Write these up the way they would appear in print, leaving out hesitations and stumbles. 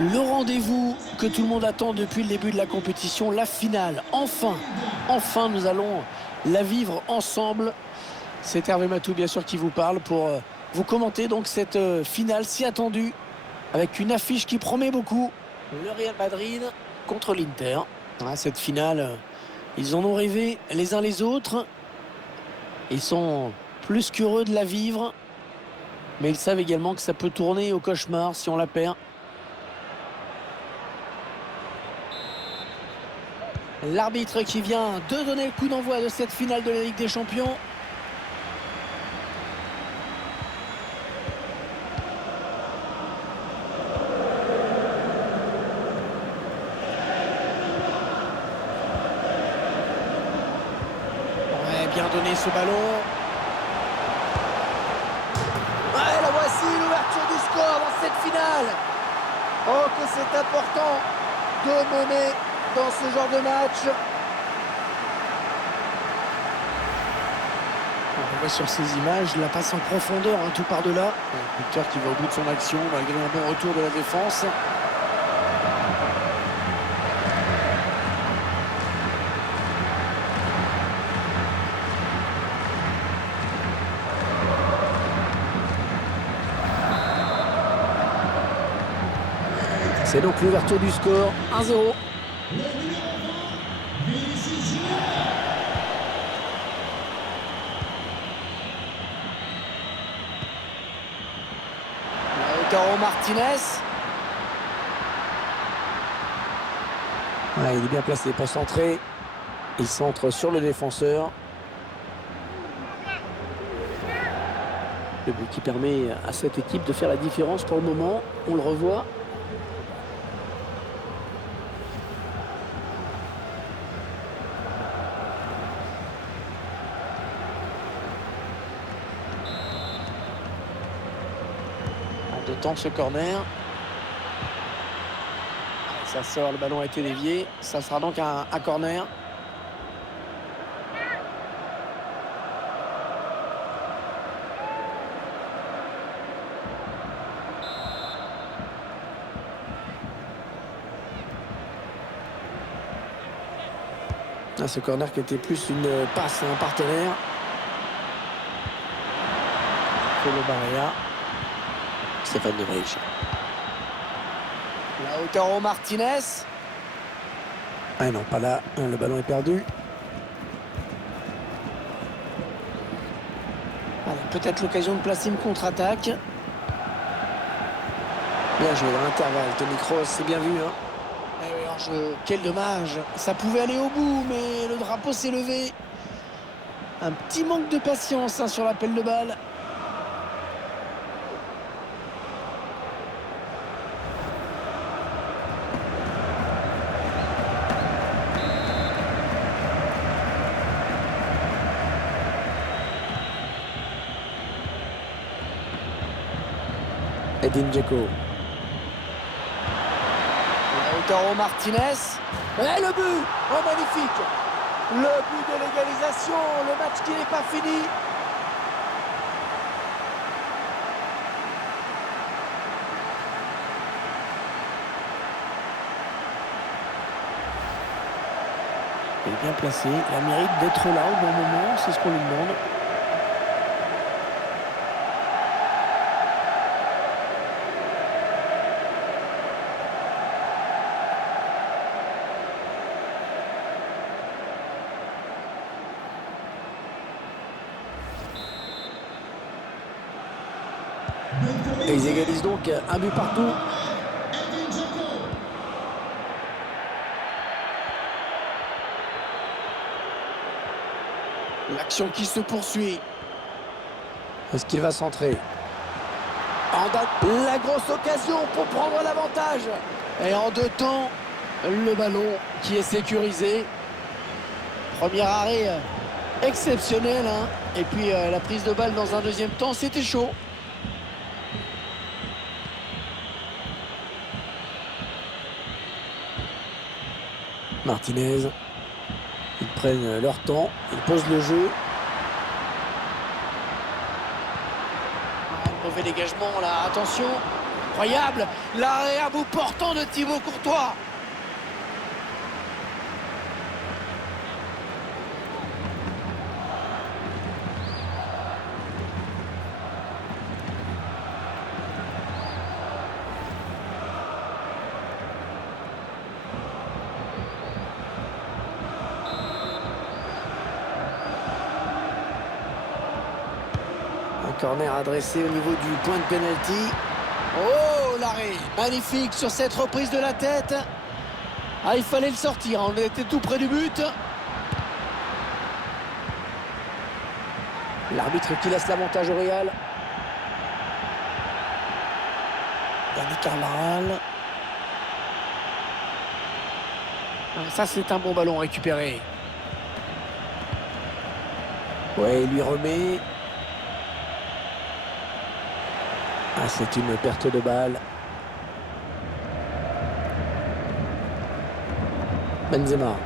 Le rendez-vous que tout le monde attend depuis le début de la compétition, la finale. Enfin, nous allons la vivre ensemble. C'est Hervé Matou, bien sûr, qui vous parle pour vous commenter donc cette finale si attendue avec une affiche qui promet beaucoup. Le Real Madrid contre l'Inter. Ah, cette finale, ils en ont rêvé les uns les autres. Ils sont plus qu'heureux de la vivre. Mais ils savent également que ça peut tourner au cauchemar si on la perd. L'arbitre qui vient de donner le coup d'envoi de cette finale de la Ligue des Champions. Ouais, bien donné ce ballon. Ouais, la voici, l'ouverture du score dans cette finale. Oh, que c'est important de mener dans ce genre de match. On voit sur ces images la passe en profondeur, tout par-delà. Un buteur qui va au bout de son action malgré un bon retour de la défense. C'est donc l'ouverture du score, 1-0. Lautaro Martinez. Ouais, il est bien placé pour centrer. Il centre sur le défenseur. Le but qui permet à cette équipe de faire la différence pour le moment. On le revoit. En deux temps ce corner. Ça sort, le ballon a été dévié. Ça sera donc un corner. Ah, ce corner qui était plus une passe à un partenaire. Polo Barrea. Stéphane De Vrij. Lautaro Martinez. Ah non, pas là. Le ballon est perdu. Peut-être l'occasion de placer une contre-attaque. Bien joué dans l'intervalle. Toni Kroos, c'est bien vu. Quel dommage. Ça pouvait aller au bout, mais le drapeau s'est levé. Un petit manque de patience sur l'appel de balle. Edin Dzeko. Lautaro Martinez. Et le but. Oh, magnifique. Le but de l'égalisation. Le match qui n'est pas fini. Il est bien placé. Il a mérite d'être là au bon moment. C'est ce qu'on lui demande. Et ils égalisent donc un but partout. L'action qui se poursuit. Est-ce qu'il va centrer? La grosse occasion pour prendre l'avantage. Et en deux temps, le ballon qui est sécurisé. Premier arrêt exceptionnel. Et puis la prise de balle dans un deuxième temps, c'était chaud. Martinez. Ils prennent leur temps. Ils posent le jeu. Mauvais dégagement là, attention. incroyable. L'arrêt à bout portant de Thibaut Courtois. Un corner adressé au niveau du point de pénalty. Oh, l'arrêt magnifique sur cette reprise de la tête. Ah, il fallait le sortir, on était tout près du but. L'arbitre qui laisse l'avantage au Real. Dani Carvajal. Ça, c'est un bon ballon récupéré. Ouais, il lui remet. Ah, c'est une perte de balle. Benzema.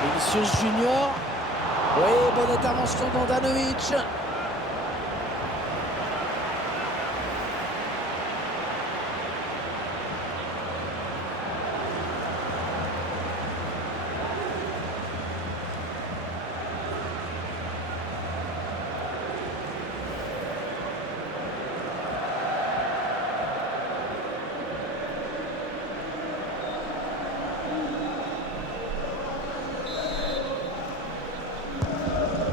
Vinicius Junior. Oui, bonne intervention d'Andanovic.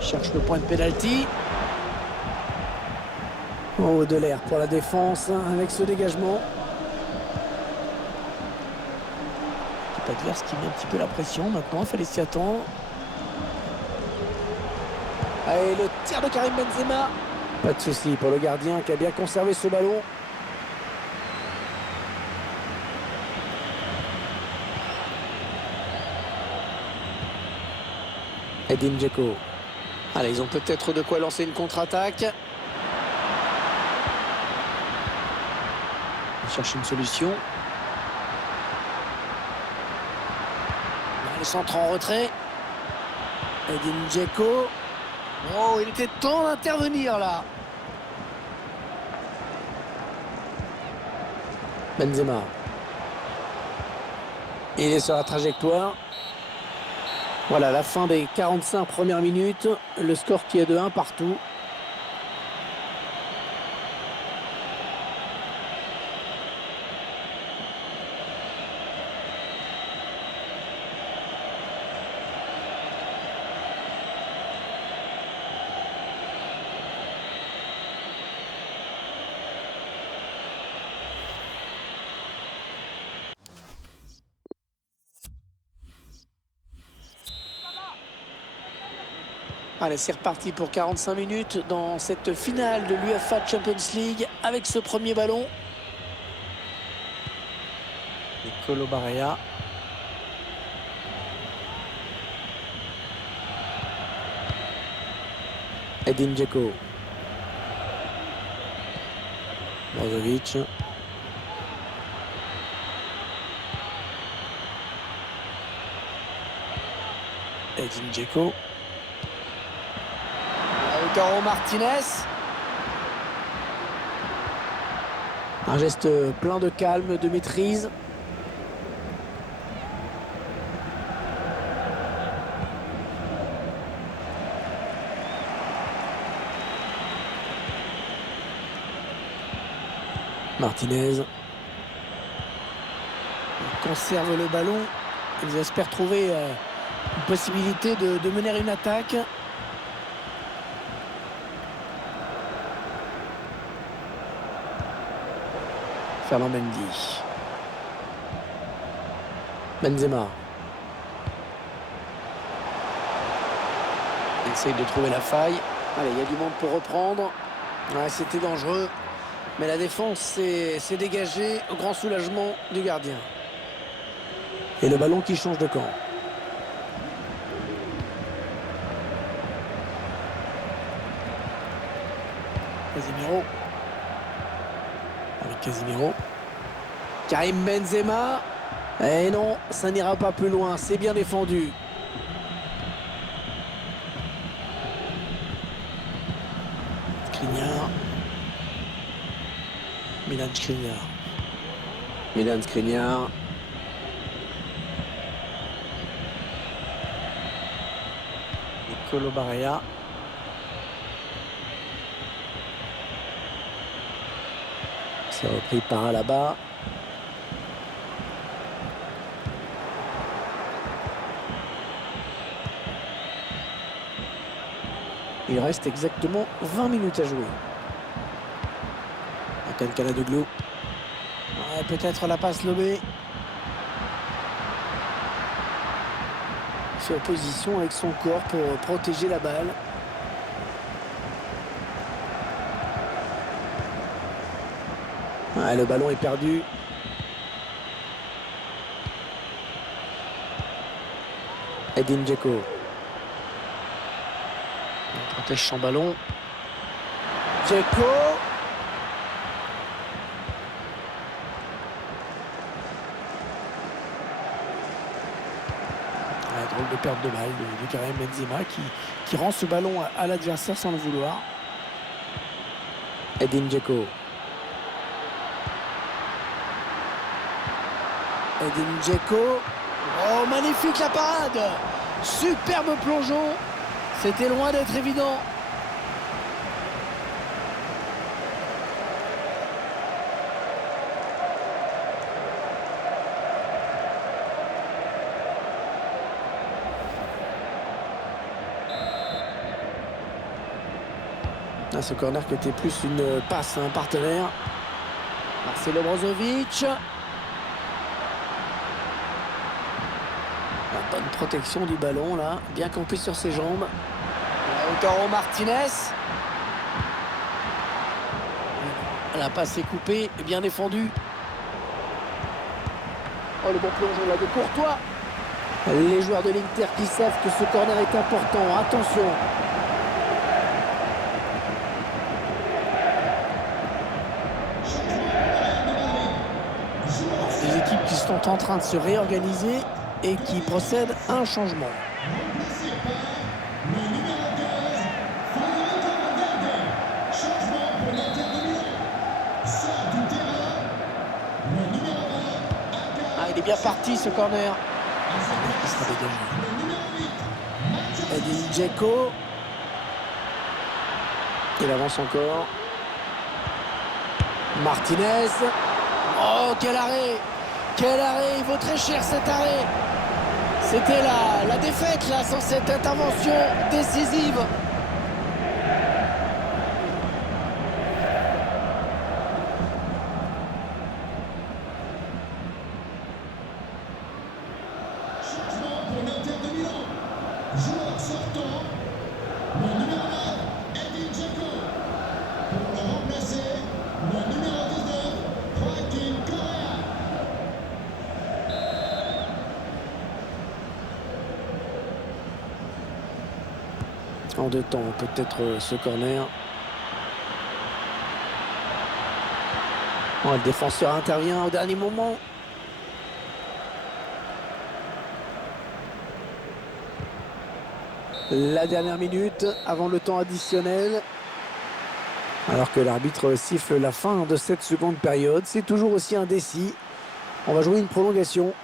Cherche le point de pénalty. Oh, de l'air pour la défense avec ce dégagement. Je ne peux pas dire ce qui met un petit peu la pression maintenant. Il fallait s'y attendre. Allez, le tir de Karim Benzema. Pas de souci pour le gardien qui a bien conservé ce ballon. Edin Dzeko. Allez, ils ont peut-être de quoi lancer une contre-attaque. Ils cherchent une solution. Le centre en retrait. Edin Dzeko. Oh, il était temps d'intervenir là. Benzema. Il est sur la trajectoire. Voilà, la fin des 45 premières minutes. Le score qui est de 1 partout. Allez, c'est reparti pour 45 minutes dans cette finale de l'UEFA Champions League avec ce premier ballon. Nicolo Barella. Edin Dzeko. Brozovic. Edin Dzeko. Lautaro Martinez. Un geste plein de calme, de maîtrise. Martinez. Il conserve le ballon. Ils espèrent trouver une possibilité de mener une attaque. Ferland Mendy. Benzema. Il essaye de trouver la faille. Allez, il y a du monde pour reprendre. Ouais, c'était dangereux. Mais la défense s'est dégagée au grand soulagement du gardien. Et le ballon qui change de camp. Casemiro. Avec Casemiro. Karim Benzema. Et non, ça n'ira pas plus loin. C'est bien défendu. Skriniar. Milan Skriniar. Milan Skriniar. Nicolo Barella. C'est repris par Alaba. Il reste exactement 20 minutes à jouer. Akan Calhanoglu. Ouais, peut-être la passe lobée. Fait opposition avec son corps pour protéger la balle. Ouais, le ballon est perdu. Edin Dzeko. Il protège son ballon. Dzeko. Drôle de perte de balle de Karim Benzema qui rend ce ballon à l'adversaire sans le vouloir. Edin Dzeko. Edin Dzeko. Oh, magnifique la parade. Superbe plongeon. C'était loin d'être évident. Ah, ce corner qui était plus une passe à un partenaire. Marcelo Brozovic. La bonne protection du ballon là, bien campé sur ses jambes. Lautaro Martinez. La passe est coupée, bien défendue. Oh, le bon plongeon là de Courtois. Les joueurs de l'Inter qui savent que ce corner est important. Attention. Des équipes qui sont en train de se réorganiser et qui procèdent à un changement. Ah, il est bien parti ce corner. Il sera dégagé. Edin Dzeko. Il avance encore. Martinez. Oh, quel arrêt! Quel arrêt! Il vaut très cher cet arrêt. C'était la défaite là sans cette intervention décisive. Changement pour l'Inter de Milan. Joueur sortant. Le numéro 9, Edin Dzeko. Pour le remplacer, le numéro 19, Joaquin Correa. En deux temps, peut-être ce corner. Oh, le défenseur intervient au dernier moment. La dernière minute avant le temps additionnel. Alors que l'arbitre siffle la fin de cette seconde période. C'est toujours aussi indécis. On va jouer une prolongation.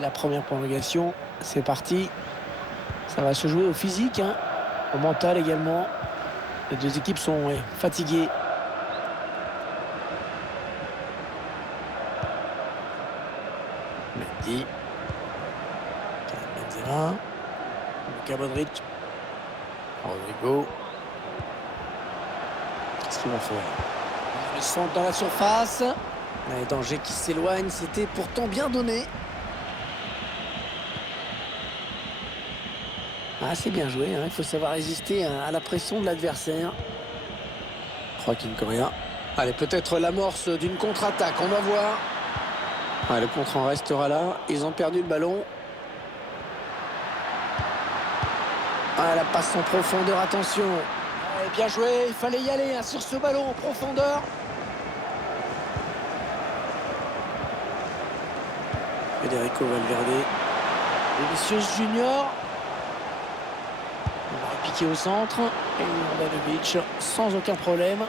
La première prolongation, c'est parti. Ça va se jouer au physique, hein, au mental également. Les deux équipes sont fatiguées. Mendy. Benzema. Luka Modric. Rodrigo. Qu'est-ce qu'ils vont faire? Le centre dans la surface. Les dangers qui s'éloignent, c'était pourtant bien donné. Ah, c'est bien joué, hein. Il faut savoir résister à la pression de l'adversaire. Joaquin Correa. Allez, peut-être l'amorce d'une contre-attaque, on va voir. Ah, le contre en restera là. Ils ont perdu le ballon. Ah, la passe en profondeur, attention. Ouais, bien joué, il fallait y aller hein, sur ce ballon en profondeur. Federico Valverde. Vinicius Junior. On va repiquer au centre. Et Handanovic sans aucun problème.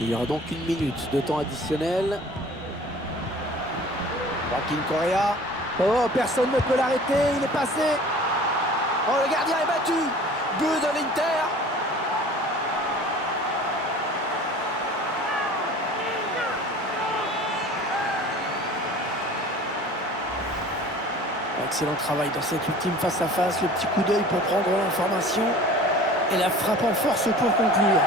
Il y aura donc 1 minute de temps additionnel. Joaquin Correa. Oh, personne ne peut l'arrêter, il est passé. Oh, le gardien est battu. But de l'Inter. Excellent travail dans cette ultime face-à-face. Le petit coup d'œil pour prendre l'information. Et la frappe en force pour conclure.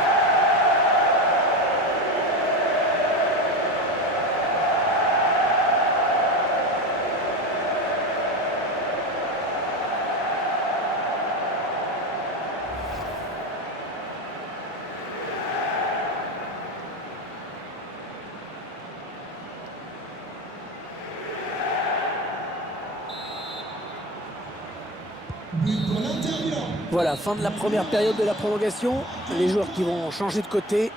But pour l'Inter Milan. Voilà, fin de la première période de la prolongation. Les joueurs qui vont changer de côté.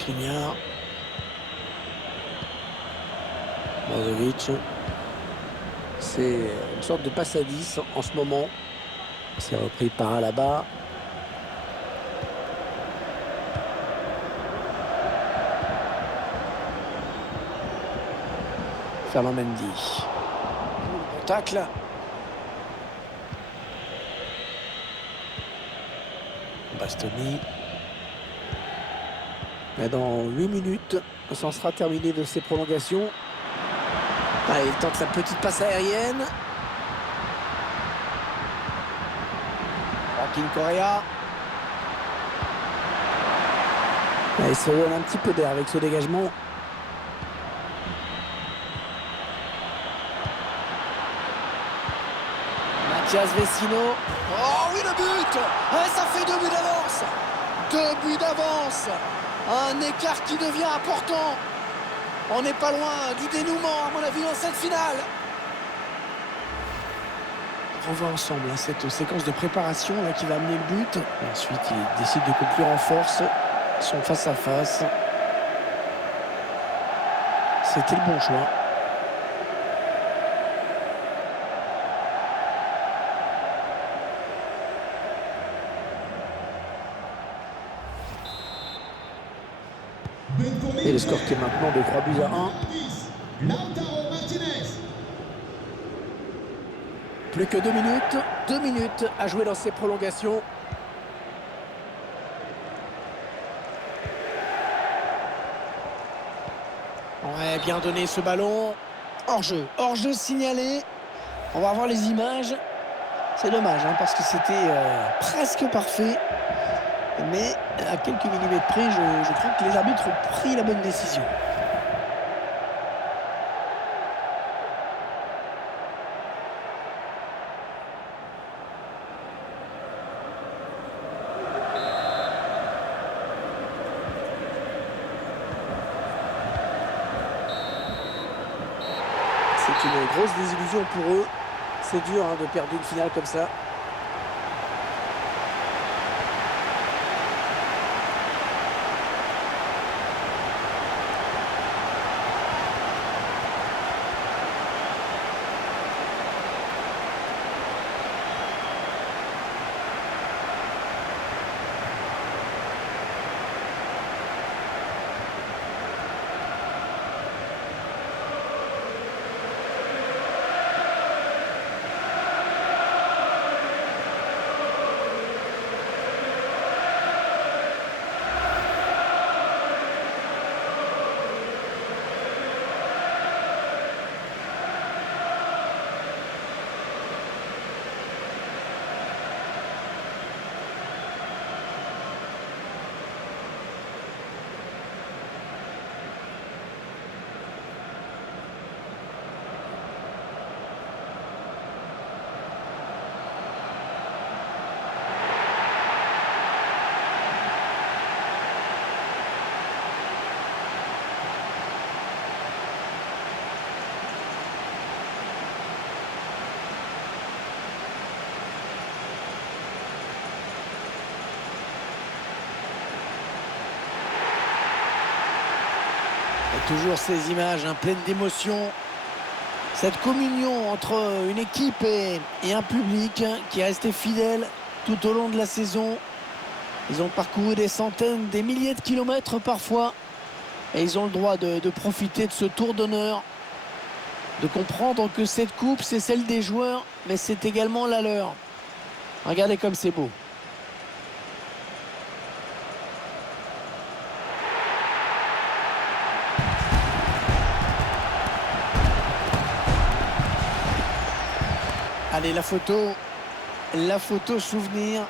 Skriniar. Brozovic. C'est une sorte de passe à 10 en ce moment. C'est repris par Alaba. Ferland Mendy. Bon tacle. Bastoni. Et dans 8 minutes, ça en sera terminé de ces prolongations. Allez, il tente la petite passe aérienne. Joaquin Correa. Il se donne un petit peu d'air avec ce dégagement. Mathias Vecino. Oh oui, le but! Ça fait 2 buts d'avance! 2 buts d'avance! Un écart qui devient important. On n'est pas loin du dénouement, à mon avis, dans cette finale. On revoit ensemble hein, cette séquence de préparation là, qui va amener le but. Et ensuite, il décide de conclure en force son face-à-face. C'était le bon choix. But pour Et le score qui est maintenant de 3 buts à 1. 10. Lautaro Martinez. Plus que 2 minutes. 2 minutes à jouer dans ces prolongations. Ouais, bien donné ce ballon. Hors-jeu. Hors-jeu signalé. On va revoir les images. C'est dommage, hein, parce que c'était presque parfait. Mais à quelques millimètres près, je crois que les arbitres ont pris la bonne décision. C'est une grosse désillusion pour eux. C'est dur hein, de perdre une finale comme ça. Et toujours ces images pleines d'émotion. Cette communion entre une équipe et un public qui est resté fidèle tout au long de la saison. Ils ont parcouru des centaines, des milliers de kilomètres parfois. Et ils ont le droit de profiter de ce tour d'honneur. De comprendre que cette coupe, c'est celle des joueurs, mais c'est également la leur. Regardez comme c'est beau. Allez, la photo souvenir,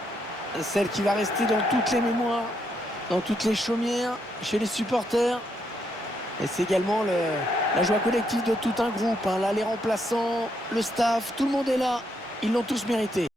celle qui va rester dans toutes les mémoires, dans toutes les chaumières, chez les supporters. Et c'est également la joie collective de tout un groupe. Là, les remplaçants, le staff, tout le monde est là. Ils l'ont tous mérité.